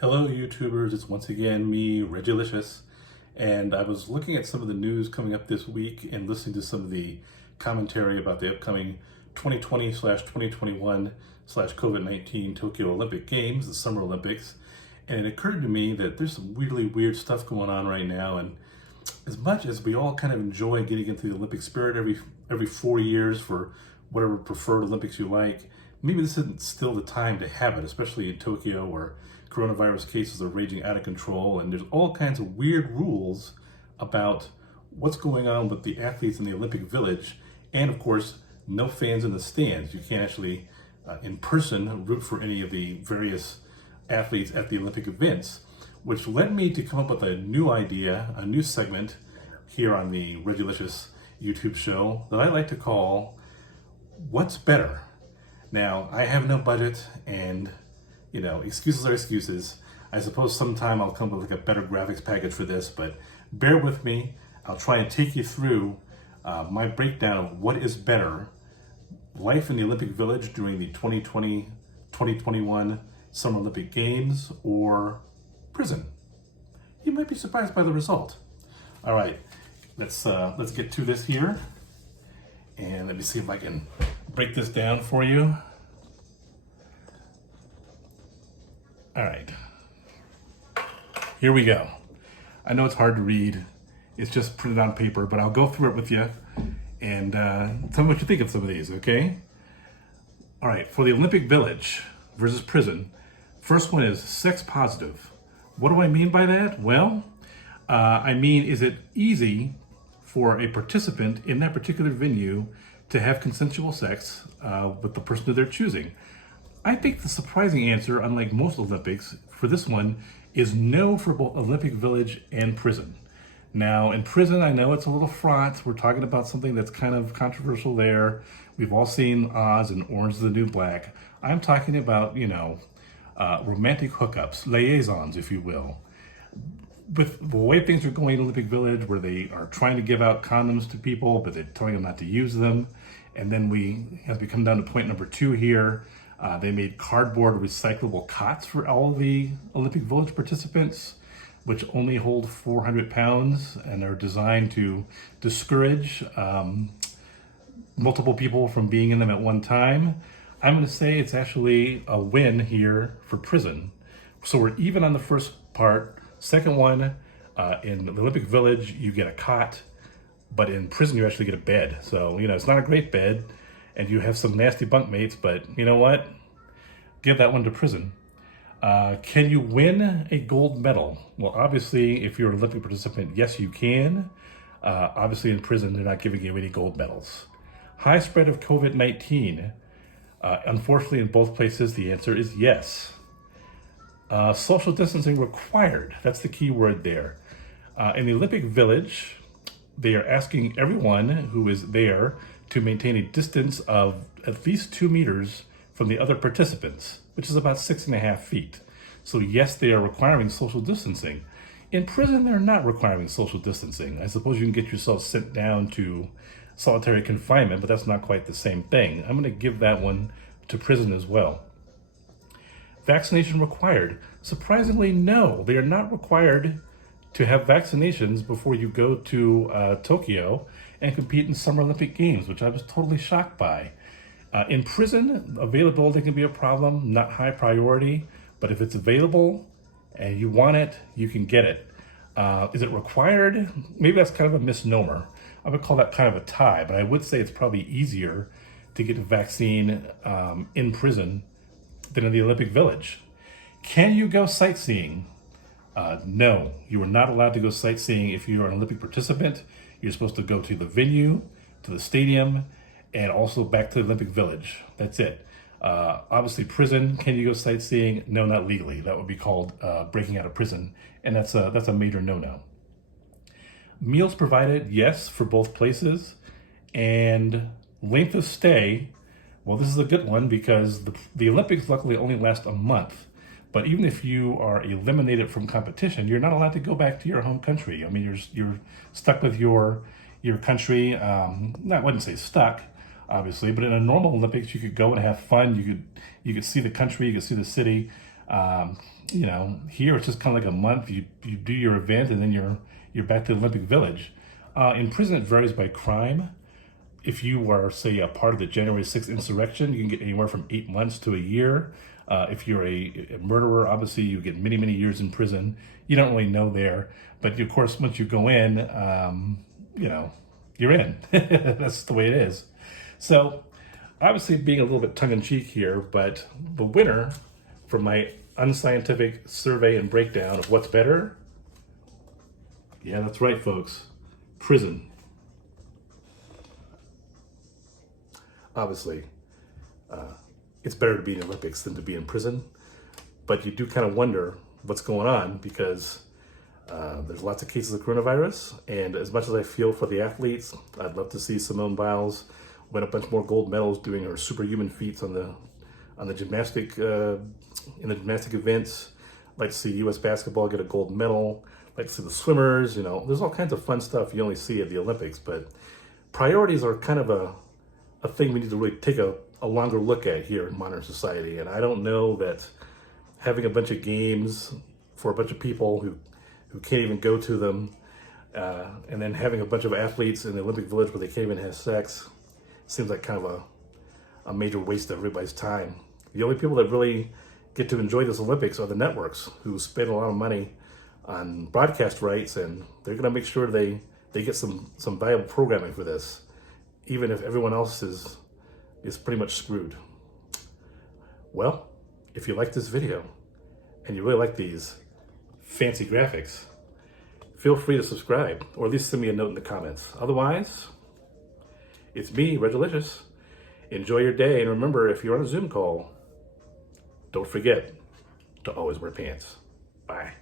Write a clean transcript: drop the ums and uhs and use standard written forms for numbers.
Hello YouTubers, it's once again me, Regilicious, and I was looking at some of the news coming up this week and listening to some of the commentary about the upcoming 2020/2021/COVID-19 Tokyo Olympic Games, the Summer Olympics, and it occurred to me that there's some really weird stuff going on right now, and as much as we all kind of enjoy getting into the Olympic spirit every 4 years for whatever preferred Olympics you like, maybe this isn't still the time to have it, especially in Tokyo where coronavirus cases are raging out of control and there's all kinds of weird rules about what's going on with the athletes in the Olympic Village, and of course no fans in the stands. You can't actually in person root for any of the various athletes at the Olympic events, which led me to come up with a new idea, a new segment here on the Regilicious YouTube show that I like to call What's Better? Now, I have no budget and, excuses are excuses. I suppose sometime I'll come up with like a better graphics package for this, but bear with me. I'll try and take you through my breakdown of what is better: life in the Olympic Village during the 2020-2021 Summer Olympic Games, or prison. You might be surprised by the result. All right, let's get to this here, and let me see if I can break this down for you. All right, here we go. I know it's hard to read. It's just printed on paper, but I'll go through it with you and tell me what you think of some of these, okay? All right, for the Olympic Village versus prison, first one is sex positive. What do I mean by that? Well, I mean, is it easy for a participant in that particular venue to have consensual sex with the person that they're choosing? I think the surprising answer, unlike most Olympics, for this one is no for both Olympic Village and prison. Now, in prison, I know it's a little fraught. We're talking about something that's kind of controversial there. We've all seen Oz and Orange is the New Black. I'm talking about, romantic hookups, liaisons, if you will. With the way things are going in Olympic Village, where they are trying to give out condoms to people, but they're telling them not to use them. And then as we come down to point number 2 here, they made cardboard recyclable cots for all of the Olympic Village participants, which only hold 400 pounds and are designed to discourage multiple people from being in them at one time. I'm going to say it's actually a win here for prison. So we're even on the first part. Second one, in the Olympic Village, you get a cot, but in prison, you actually get a bed. So, it's not a great bed, and you have some nasty bunkmates, but you know what? Give that one to prison. Can you win a gold medal? Well, obviously, if you're an Olympic participant, yes, you can. Obviously, in prison, they're not giving you any gold medals. High spread of COVID-19. Unfortunately, in both places, the answer is yes. Social distancing required. That's the key word there. In the Olympic Village, they are asking everyone who is there to maintain a distance of at least 2 meters from the other participants, which is about 6.5 feet. So yes, they are requiring social distancing. In prison, they're not requiring social distancing. I suppose you can get yourself sent down to solitary confinement, but that's not quite the same thing. I'm going to give that one to prison as well. Vaccination required. Surprisingly, no, they are not required to have vaccinations before you go to Tokyo and compete in Summer Olympic Games, which I was totally shocked by. In prison, availability can be a problem, not high priority, but if it's available and you want it, you can get it. Is it required? Maybe that's kind of a misnomer. I would call that kind of a tie, but I would say it's probably easier to get a vaccine in prison than in the Olympic Village. Can you go sightseeing? No, you are not allowed to go sightseeing if you are an Olympic participant. You're supposed to go to the venue, to the stadium, and also back to the Olympic Village. That's it. Obviously, prison, can you go sightseeing? No, not legally. That would be called breaking out of prison, and that's a major no-no. Meals provided, yes, for both places. And length of stay, well, this is a good one because the Olympics luckily only last a month. But even if you are eliminated from competition, you're not allowed to go back to your home country. I mean, you're stuck with your country. I wouldn't say stuck, obviously, but in a normal Olympics, you could go and have fun. You could see the country, you could see the city. You know, here it's just kind of like a month. You do your event and then you're back to the Olympic Village. In prison, it varies by crime. If you are, say, a part of the January 6th insurrection, you can get anywhere from 8 months to a year. If you're a murderer, obviously you get many, many years in prison. You don't really know there. But of course, once you go in, you know, you're in. That's the way it is. So obviously being a little bit tongue-in-cheek here, but the winner for my unscientific survey and breakdown of what's better, yeah, that's right, folks, prison. Obviously, it's better to be in the Olympics than to be in prison, but you do kind of wonder what's going on because there's lots of cases of coronavirus, and as much as I feel for the athletes, I'd love to see Simone Biles win a bunch more gold medals doing her superhuman feats on the gymnastic in the gymnastic events. I'd like to see U.S. basketball get a gold medal. I'd like to see the swimmers. You know, there's all kinds of fun stuff you only see at the Olympics, but priorities are kind of a thing we need to really take a longer look at here in modern society. And I don't know that having a bunch of games for a bunch of people who can't even go to them, and then having a bunch of athletes in the Olympic Village where they can't even have sex, seems like kind of a major waste of everybody's time. The only people that really get to enjoy this Olympics are the networks who spend a lot of money on broadcast rights, and they're going to make sure they get some valuable programming for this, even if everyone else is pretty much screwed. Well, if you like this video and you really like these fancy graphics, feel free to subscribe or at least send me a note in the comments. Otherwise, it's me, Regilicious. Enjoy your day, and remember, if you're on a Zoom call, don't forget to always wear pants. Bye.